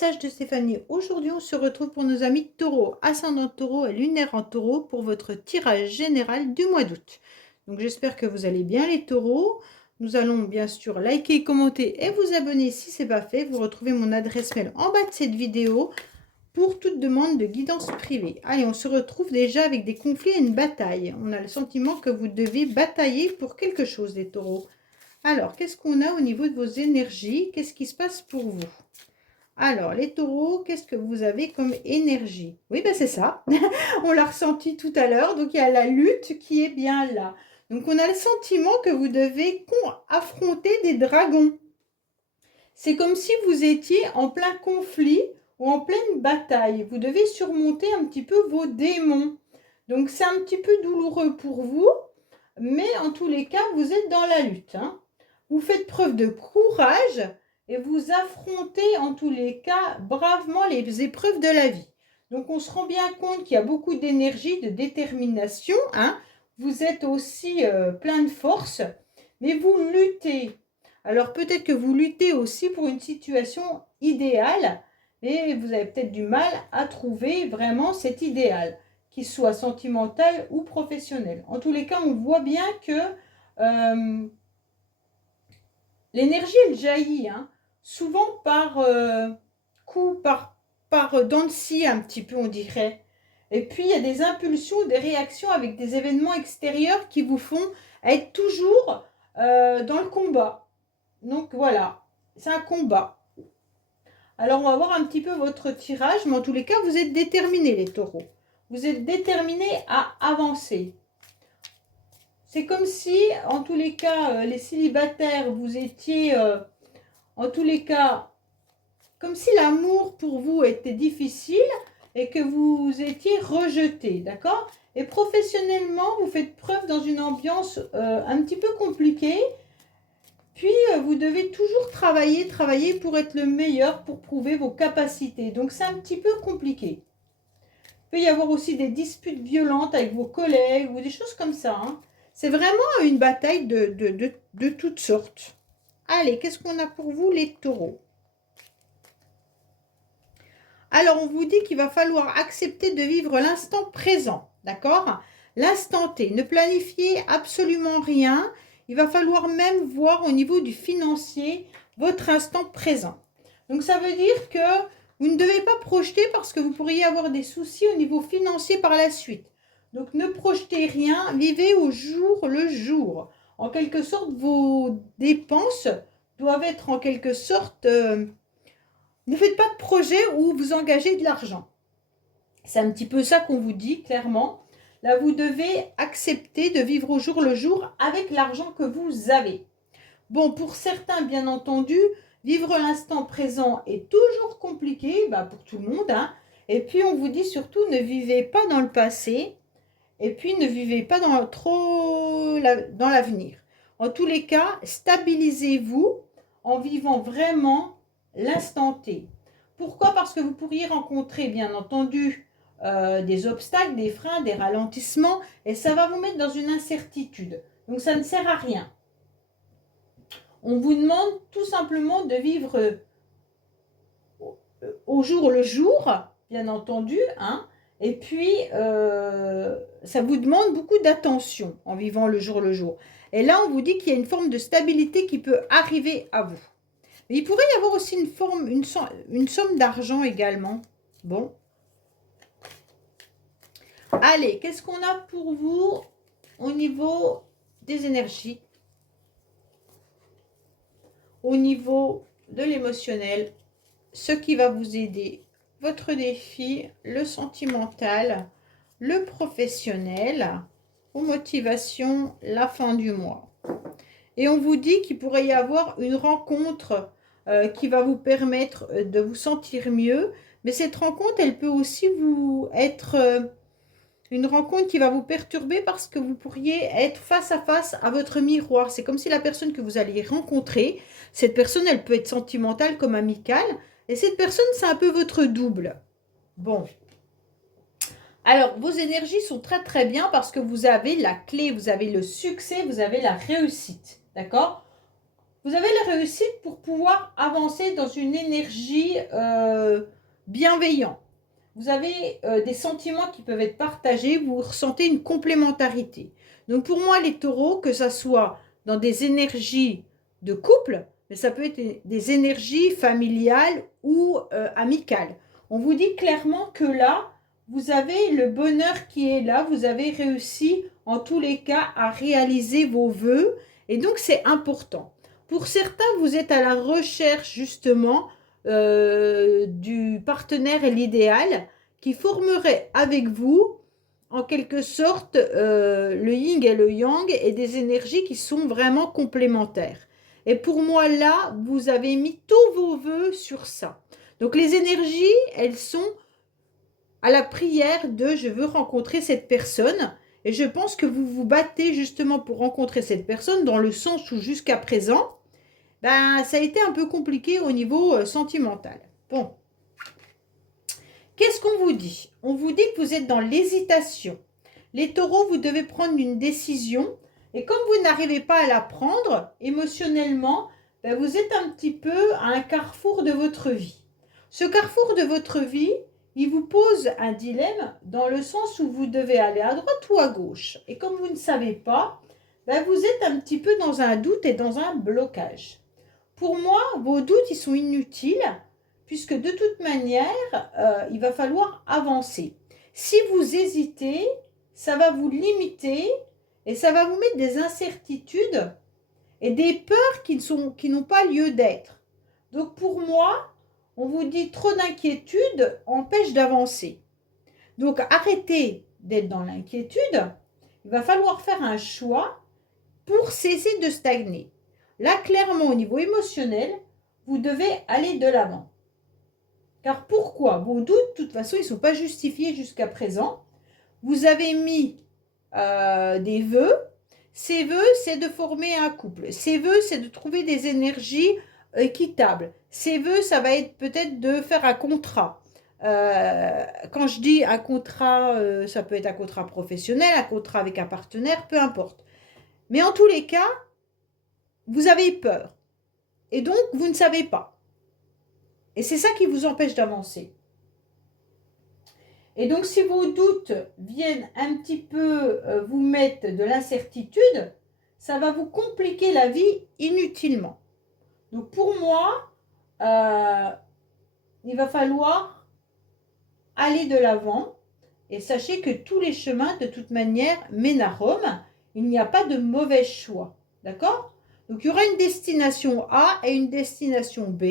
message de Stéphanie. Aujourd'hui, on se retrouve pour nos amis taureaux, ascendant taureau et lunaire en taureau pour votre tirage général du mois d'août. Donc, j'espère que vous allez bien, les taureaux. Nous allons bien sûr liker, commenter et vous abonner si ce n'est pas fait. Vous retrouvez mon adresse mail en bas de cette vidéo pour toute demande de guidance privée. Allez, on se retrouve déjà avec des conflits et une bataille. On a le sentiment que vous devez batailler pour quelque chose, les taureaux. Alors, qu'est-ce qu'on a au niveau de vos énergies? Qu'est-ce qui se passe pour vous? Alors, les taureaux, qu'est-ce que vous avez comme énergie? Oui, ben c'est ça. On l'a ressenti tout à l'heure. Donc, il y a la lutte qui est bien là. Donc, on a le sentiment que vous devez affronter des dragons. C'est comme si vous étiez en plein conflit ou en pleine bataille. Vous devez surmonter un petit peu vos démons. Donc, c'est un petit peu douloureux pour vous. Mais en tous les cas, vous êtes dans la lutte. Vous faites preuve de courage et vous affrontez en tous les cas bravement les épreuves de la vie. Donc on se rend bien compte qu'il y a beaucoup d'énergie, de détermination. Vous êtes aussi plein de force, mais vous luttez. Alors peut-être que vous luttez aussi pour une situation idéale, mais vous avez peut-être du mal à trouver vraiment cet idéal, qu'il soit sentimental ou professionnel. En tous les cas, on voit bien que l'énergie, elle jaillit, souvent par coup, par dents de scie un petit peu, on dirait. Et puis, il y a des impulsions, des réactions avec des événements extérieurs qui vous font être toujours dans le combat. Donc, voilà, c'est un combat. Alors, on va voir un petit peu votre tirage, mais en tous les cas, vous êtes déterminés, les taureaux. Vous êtes déterminés à avancer. C'est comme si, en tous les cas, les célibataires, vous étiez, en tous les cas, comme si l'amour pour vous était difficile et que vous étiez rejeté, d'accord? Et professionnellement, vous faites preuve dans une ambiance un petit peu compliquée. Puis, vous devez toujours travailler pour être le meilleur, pour prouver vos capacités. Donc, c'est un petit peu compliqué. Il peut y avoir aussi des disputes violentes avec vos collègues ou des choses comme ça. C'est vraiment une bataille de toutes sortes. Allez, qu'est-ce qu'on a pour vous, les taureaux? Alors, on vous dit qu'il va falloir accepter de vivre l'instant présent, d'accord? L'instant T. Ne planifiez absolument rien. Il va falloir même voir au niveau du financier votre instant présent. Donc, ça veut dire que vous ne devez pas projeter parce que vous pourriez avoir des soucis au niveau financier par la suite. Donc, ne projetez rien, vivez au jour le jour. En quelque sorte, vos dépenses doivent être en quelque sorte... ne faites pas de projet où vous engagez de l'argent. C'est un petit peu ça qu'on vous dit, clairement. Là, vous devez accepter de vivre au jour le jour avec l'argent que vous avez. Bon, pour certains, bien entendu, vivre l'instant présent est toujours compliqué, pour tout le monde. Et puis, on vous dit surtout, ne vivez pas dans le passé. Et puis, ne vivez pas dans l'avenir. En tous les cas, stabilisez-vous en vivant vraiment l'instant T. Pourquoi? Parce que vous pourriez rencontrer, bien entendu, des obstacles, des freins, des ralentissements, et ça va vous mettre dans une incertitude. Donc, ça ne sert à rien. On vous demande tout simplement de vivre au jour le jour, bien entendu, et puis ça vous demande beaucoup d'attention en vivant le jour le jour. Et là, on vous dit qu'il y a une forme de stabilité qui peut arriver à vous. Mais il pourrait y avoir aussi une somme d'argent également. Bon. Allez, qu'est-ce qu'on a pour vous au niveau des énergies? Au niveau de l'émotionnel, ce qui va vous aider, votre défi, le sentimental, le professionnel, aux motivations, la fin du mois. Et on vous dit qu'il pourrait y avoir une rencontre qui va vous permettre de vous sentir mieux. Mais cette rencontre, elle peut aussi vous être une rencontre qui va vous perturber parce que vous pourriez être face à votre miroir. C'est comme si la personne que vous alliez rencontrer, cette personne, elle peut être sentimentale comme amicale. Et cette personne, c'est un peu votre double. Bon. Alors, vos énergies sont très très bien parce que vous avez la clé, vous avez le succès, vous avez la réussite. D'accord? vous avez la réussite pour pouvoir avancer dans une énergie bienveillante. Vous avez des sentiments qui peuvent être partagés, vous ressentez une complémentarité. Donc pour moi, les taureaux, que ça soit dans des énergies de couple, mais ça peut être des énergies familiales ou amicales. On vous dit clairement que là, vous avez le bonheur qui est là, vous avez réussi en tous les cas à réaliser vos vœux, et donc c'est important. Pour certains, vous êtes à la recherche justement du partenaire et l'idéal qui formerait avec vous en quelque sorte le yin et le yang et des énergies qui sont vraiment complémentaires. Et pour moi là, vous avez mis tous vos voeux sur ça. Donc les énergies, elles sont à la prière de je veux rencontrer cette personne. Et je pense que vous vous battez justement pour rencontrer cette personne dans le sens où jusqu'à présent, ben, ça a été un peu compliqué au niveau sentimental. Bon, qu'est-ce qu'on vous dit? On vous dit que vous êtes dans l'hésitation. Les taureaux, vous devez prendre une décision. Et comme vous n'arrivez pas à la prendre émotionnellement, ben, vous êtes un petit peu à un carrefour de votre vie. Ce carrefour de votre vie, il vous pose un dilemme dans le sens où vous devez aller à droite ou à gauche. Et comme vous ne savez pas, ben, vous êtes un petit peu dans un doute et dans un blocage. Pour moi, vos doutes, ils sont inutiles, puisque de toute manière, il va falloir avancer. Si vous hésitez, ça va vous limiter et ça va vous mettre des incertitudes et des peurs qui n'ont pas lieu d'être. Donc pour moi, on vous dit trop d'inquiétude empêche d'avancer. Donc arrêtez d'être dans l'inquiétude. Il va falloir faire un choix pour cesser de stagner. Là, clairement, au niveau émotionnel, vous devez aller de l'avant. Car pourquoi? Vos doutes, de toute façon, ils ne sont pas justifiés jusqu'à présent. Vous avez mis des vœux. Ces vœux, c'est de former un couple. Ces vœux, c'est de trouver des énergies équitables. Ces vœux, ça va être peut-être de faire un contrat. Quand je dis un contrat, ça peut être un contrat professionnel, un contrat avec un partenaire, peu importe. Mais en tous les cas, vous avez peur. Et donc, vous ne savez pas. Et c'est ça qui vous empêche d'avancer. Et donc, si vos doutes viennent un petit peu vous mettre de l'incertitude, ça va vous compliquer la vie inutilement. Donc, pour moi, il va falloir aller de l'avant. Et sachez que tous les chemins, de toute manière, mènent à Rome. Il n'y a pas de mauvais choix. D'accord? Donc, il y aura une destination A et une destination B.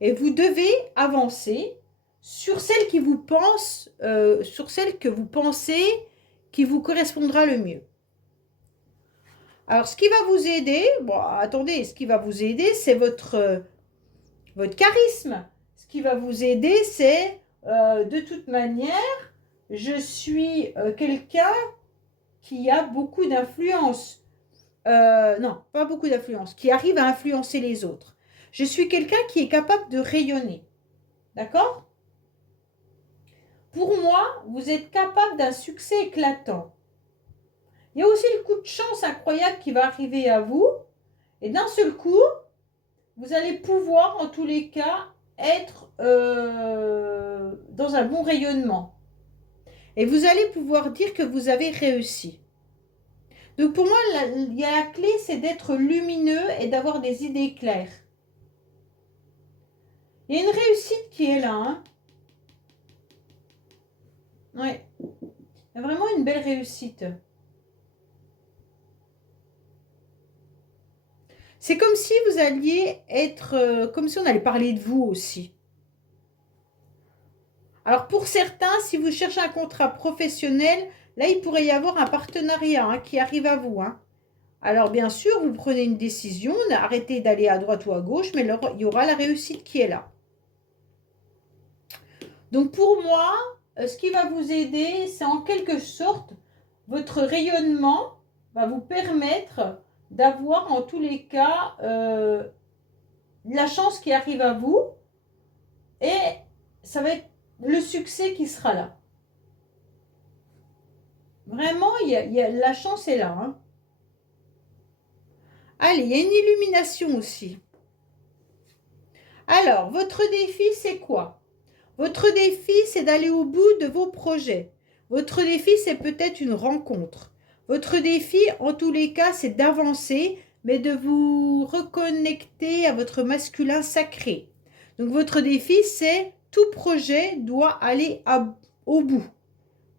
Et vous devez avancer sur celle qui vous pense, sur celle que vous pensez qui vous correspondra le mieux. Alors, ce qui va vous aider, bon, attendez, ce qui va vous aider, c'est votre charisme. Ce qui va vous aider, c'est, de toute manière, je suis quelqu'un qui a beaucoup d'influence. Non, pas beaucoup d'influence, qui arrive à influencer les autres. Je suis quelqu'un qui est capable de rayonner. D'accord? Pour moi, vous êtes capable d'un succès éclatant. Il y a aussi le coup de chance incroyable qui va arriver à vous. Et d'un seul coup, vous allez pouvoir, en tous les cas, être dans un bon rayonnement. Et vous allez pouvoir dire que vous avez réussi. Donc pour moi, la clé, c'est d'être lumineux et d'avoir des idées claires. Il y a une réussite qui est là. Hein. Ouais. Il y a vraiment une belle réussite. C'est comme si vous alliez être, comme si on allait parler de vous aussi. Alors pour certains, si vous cherchez un contrat professionnel, là il pourrait y avoir un partenariat hein, qui arrive à vous. Hein. Alors bien sûr, vous prenez une décision, arrêtez d'aller à droite ou à gauche, mais il y aura la réussite qui est là. Donc pour moi, ce qui va vous aider, c'est en quelque sorte, votre rayonnement va vous permettre d'avoir en tous les cas la chance qui arrive à vous et ça va être le succès qui sera là. Vraiment, la chance est là. Hein. Allez, il y a une illumination aussi. Alors, votre défi, c'est quoi? Votre défi, c'est d'aller au bout de vos projets. Votre défi, c'est peut-être une rencontre. Votre défi, en tous les cas, c'est d'avancer, mais de vous reconnecter à votre masculin sacré. Donc, votre défi, c'est tout projet doit aller au bout.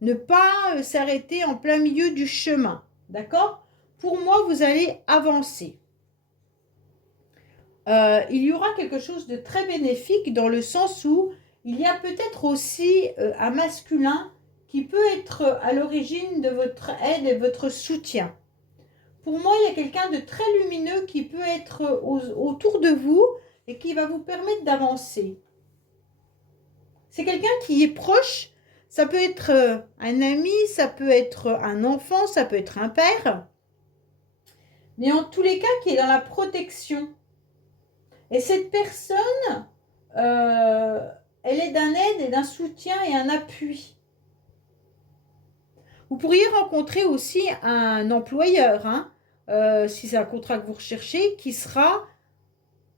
Ne pas s'arrêter en plein milieu du chemin. D'accord? Pour moi, vous allez avancer. Il y aura quelque chose de très bénéfique dans le sens où il y a peut-être aussi un masculin qui peut être à l'origine de votre aide et votre soutien. Pour moi, il y a quelqu'un de très lumineux qui peut être autour de vous et qui va vous permettre d'avancer. C'est quelqu'un qui est proche, ça peut être un ami, ça peut être un enfant, ça peut être un père, mais en tous les cas qui est dans la protection. Et cette personne, elle est d'un aide et d'un soutien et un appui. Vous pourriez rencontrer aussi un employeur, hein, si c'est un contrat que vous recherchez, qui sera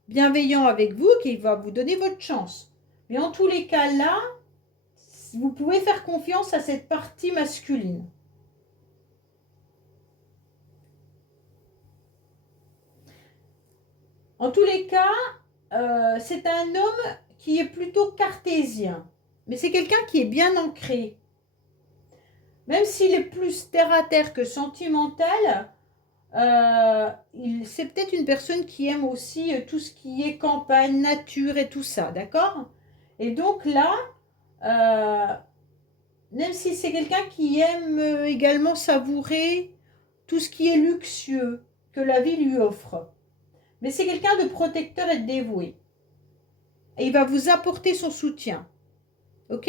bienveillant avec vous, qui va vous donner votre chance. Mais en tous les cas là, vous pouvez faire confiance à cette partie masculine. En tous les cas, c'est un homme qui est plutôt cartésien. Mais c'est quelqu'un qui est bien ancré. Même s'il est plus terre-à-terre que sentimental, c'est peut-être une personne qui aime aussi tout ce qui est campagne, nature et tout ça, d'accord? Et donc là, même si c'est quelqu'un qui aime également savourer tout ce qui est luxueux que la vie lui offre. Mais c'est quelqu'un de protecteur et de dévoué. Et il va vous apporter son soutien. Ok?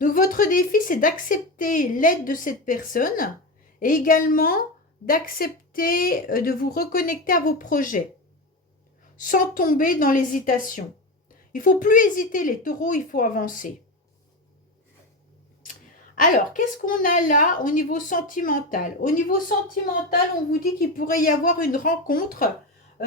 Donc votre défi, c'est d'accepter l'aide de cette personne et également d'accepter de vous reconnecter à vos projets sans tomber dans l'hésitation. Il ne faut plus hésiter les taureaux, il faut avancer. Alors, qu'est-ce qu'on a là au niveau sentimental? Au niveau sentimental, on vous dit qu'il pourrait y avoir une rencontre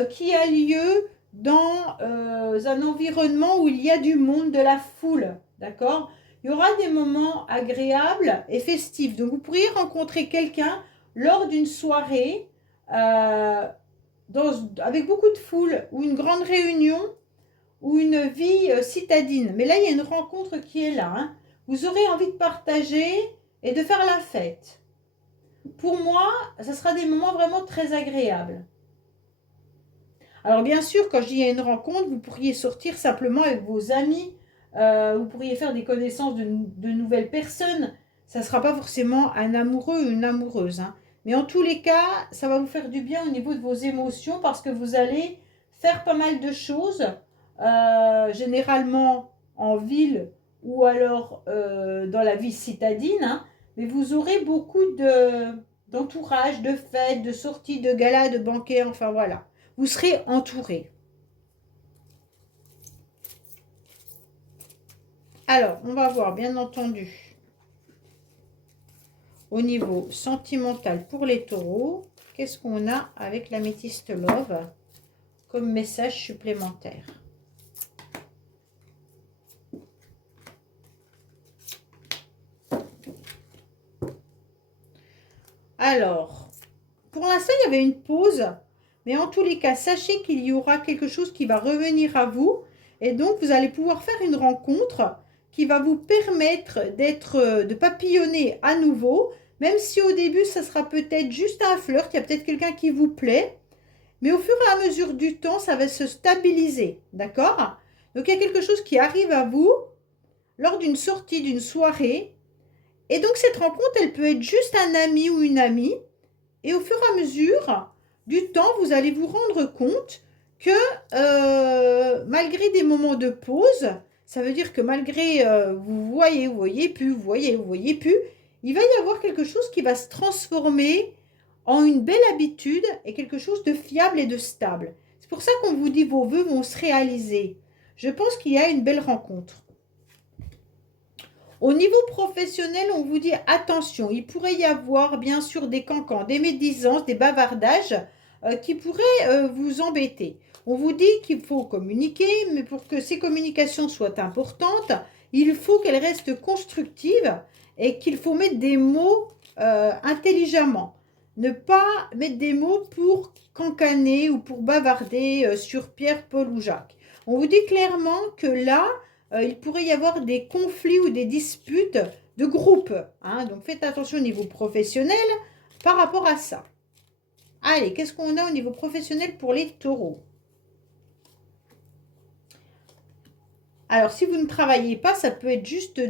qui a lieu dans un environnement où il y a du monde, de la foule, d'accord? Il y aura des moments agréables et festifs. Donc, vous pourriez rencontrer quelqu'un lors d'une soirée avec beaucoup de foule ou une grande réunion ou une vie citadine. Mais là, il y a une rencontre qui est là, hein. Vous aurez envie de partager et de faire la fête. Pour moi, ça sera des moments vraiment très agréables. Alors bien sûr, quand je dis il y a une rencontre, vous pourriez sortir simplement avec vos amis, vous pourriez faire des connaissances de nouvelles personnes. Ça ne sera pas forcément un amoureux ou une amoureuse, hein. Mais en tous les cas, ça va vous faire du bien au niveau de vos émotions parce que vous allez faire pas mal de choses, généralement en ville ou alors dans la vie citadine, hein, mais vous aurez beaucoup d'entourage, de fêtes, de sorties, de galas, de banquets, enfin voilà. Vous serez entouré. Alors, on va voir, bien entendu, au niveau sentimental pour les taureaux, qu'est-ce qu'on a avec l'améthyste love comme message supplémentaire? Alors, pour l'instant, il y avait une pause, mais en tous les cas, sachez qu'il y aura quelque chose qui va revenir à vous, et donc vous allez pouvoir faire une rencontre qui va vous permettre de papillonner à nouveau, même si au début, ça sera peut-être juste un flirt, il y a peut-être quelqu'un qui vous plaît, mais au fur et à mesure du temps, ça va se stabiliser, d'accord? Donc, il y a quelque chose qui arrive à vous lors d'une sortie, d'une soirée, et donc cette rencontre, elle peut être juste un ami ou une amie, et au fur et à mesure du temps, vous allez vous rendre compte que malgré des moments de pause, ça veut dire que malgré vous voyez plus, vous voyez plus, il va y avoir quelque chose qui va se transformer en une belle habitude et quelque chose de fiable et de stable. C'est pour ça qu'on vous dit vos vœux vont se réaliser. Je pense qu'il y a une belle rencontre. Au niveau professionnel, on vous dit attention, il pourrait y avoir bien sûr des cancans, des médisances, des bavardages qui pourraient vous embêter. On vous dit qu'il faut communiquer, mais pour que ces communications soient importantes, il faut qu'elles restent constructives et qu'il faut mettre des mots intelligemment. Ne pas mettre des mots pour cancaner ou pour bavarder sur Pierre, Paul ou Jacques. On vous dit clairement que là, il pourrait y avoir des conflits ou des disputes de groupe. Hein. Donc faites attention au niveau professionnel par rapport à ça. Allez, qu'est-ce qu'on a au niveau professionnel pour les taureaux? Alors, si vous ne travaillez pas, ça peut être juste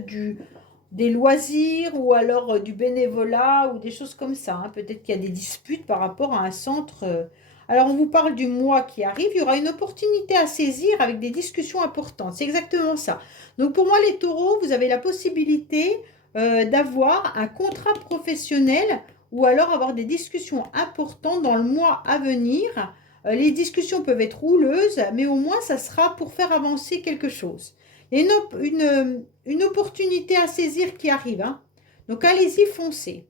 des loisirs ou alors du bénévolat ou des choses comme ça. Hein. Peut-être qu'il y a des disputes par rapport à un centre. Alors, on vous parle du mois qui arrive. Il y aura une opportunité à saisir avec des discussions importantes. C'est exactement ça. Donc, pour moi, les taureaux, vous avez la possibilité d'avoir un contrat professionnel ou alors avoir des discussions importantes dans le mois à venir. Les discussions peuvent être houleuses, mais au moins, ça sera pour faire avancer quelque chose. Il y a une opportunité à saisir qui arrive. Hein. Donc, allez-y, foncez.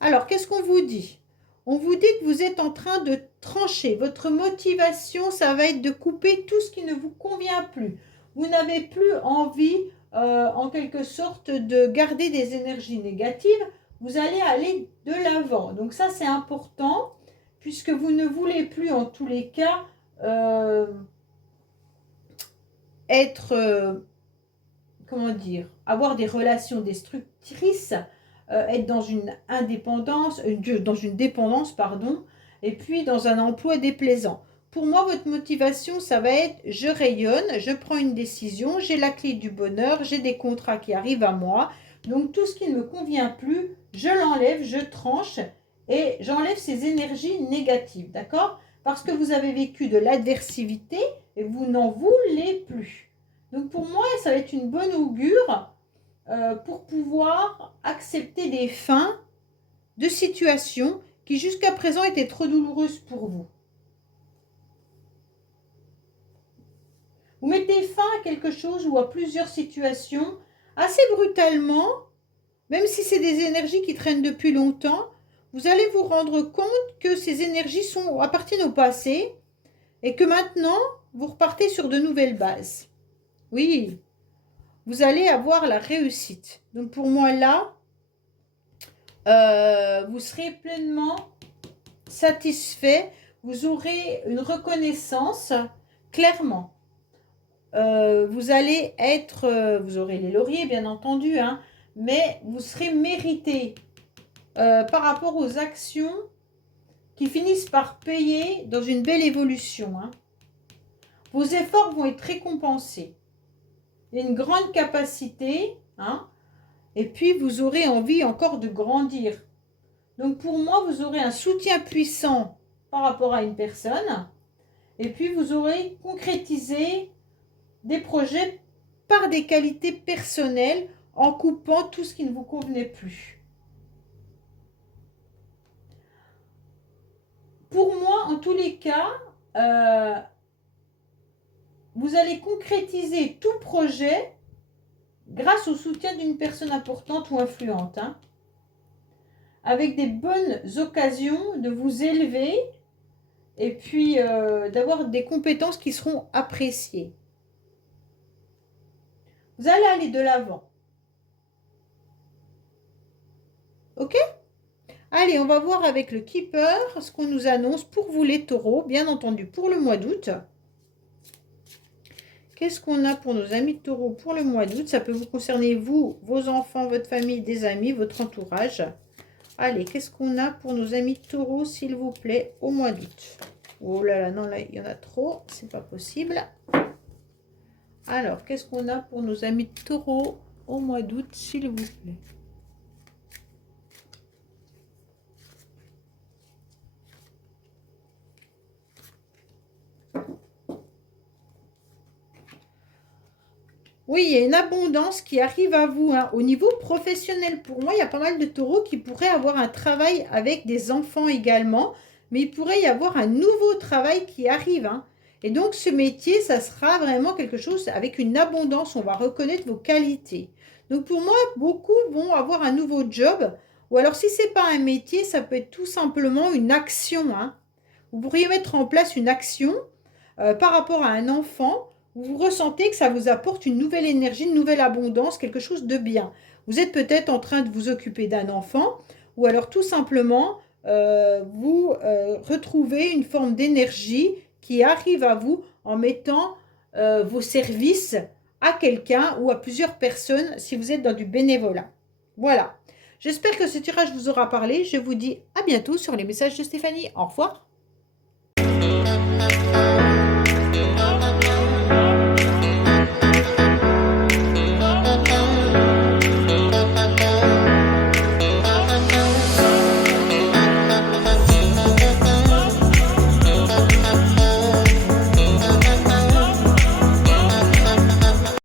Alors, qu'est-ce qu'on vous dit? On vous dit que vous êtes en train de trancher. Votre motivation, ça va être de couper tout ce qui ne vous convient plus. Vous n'avez plus envie, en quelque sorte, de garder des énergies négatives. Vous allez aller de l'avant. Donc, ça, c'est important, puisque vous ne voulez plus, en tous les cas, être, comment dire, avoir des relations destructrices, être dans une indépendance, dans une dépendance, pardon, et puis dans un emploi déplaisant. Pour moi, votre motivation, ça va être je rayonne, je prends une décision, j'ai la clé du bonheur, j'ai des contrats qui arrivent à moi. Donc tout ce qui ne me convient plus, je l'enlève, je tranche et j'enlève ces énergies négatives, d'accord? Parce que vous avez vécu de l'adversivité et vous n'en voulez plus. Donc pour moi, ça va être une bonne augure pour pouvoir accepter des fins de situations qui jusqu'à présent étaient trop douloureuses pour vous. Vous mettez fin à quelque chose ou à plusieurs situations assez brutalement, même si c'est des énergies qui traînent depuis longtemps, vous allez vous rendre compte que ces énergies appartiennent au passé et que maintenant, vous repartez sur de nouvelles bases. Oui, vous allez avoir la réussite. Donc pour moi là, vous serez pleinement satisfait, vous aurez une reconnaissance clairement. Vous allez être, vous aurez les lauriers bien entendu, hein, mais vous serez mérité par rapport aux actions qui finissent par payer dans une belle évolution. Hein. Vos efforts vont être récompensés. Il y a une grande capacité, hein, et puis vous aurez envie encore de grandir. Donc pour moi, vous aurez un soutien puissant par rapport à une personne, et puis vous aurez concrétisé des projets par des qualités personnelles en coupant tout ce qui ne vous convenait plus. Pour moi, en tous les cas, vous allez concrétiser tout projet grâce au soutien d'une personne importante ou influente, hein, avec des bonnes occasions de vous élever et puis d'avoir des compétences qui seront appréciées. Vous allez aller de l'avant. Ok ? Allez, on va voir avec le Keeper ce qu'on nous annonce pour vous les taureaux, bien entendu pour le mois d'août. Qu'est-ce qu'on a pour nos amis taureaux pour le mois d'août? Ça peut vous concerner vous, vos enfants, votre famille, des amis, votre entourage. Allez, qu'est-ce qu'on a pour nos amis taureaux, s'il vous plaît, au mois d'août? Oh là là, non, là, il y en a trop, c'est pas possible. Alors, qu'est-ce qu'on a pour nos amis taureaux au mois d'août, s'il vous plaît? Oui, il y a une abondance qui arrive à vous. Hein. Au niveau professionnel, pour moi, il y a pas mal de taureaux qui pourraient avoir un travail avec des enfants également. Mais il pourrait y avoir un nouveau travail qui arrive. Hein. Et donc, ce métier, ça sera vraiment quelque chose avec une abondance. On va reconnaître vos qualités. Donc, pour moi, beaucoup vont avoir un nouveau job Ou alors, si ce n'est pas un métier, ça peut être tout simplement une action, hein. Vous pourriez mettre en place une action par rapport à un enfant où vous ressentez que ça vous apporte une nouvelle énergie, une nouvelle abondance, quelque chose de bien. Vous êtes peut-être en train de vous occuper d'un enfant ou alors tout simplement vous retrouvez une forme d'énergie qui arrive à vous en mettant vos services à quelqu'un ou à plusieurs personnes si vous êtes dans du bénévolat. Voilà. J'espère que ce tirage vous aura parlé. Je vous dis à bientôt sur les messages de Stéphanie. Au revoir.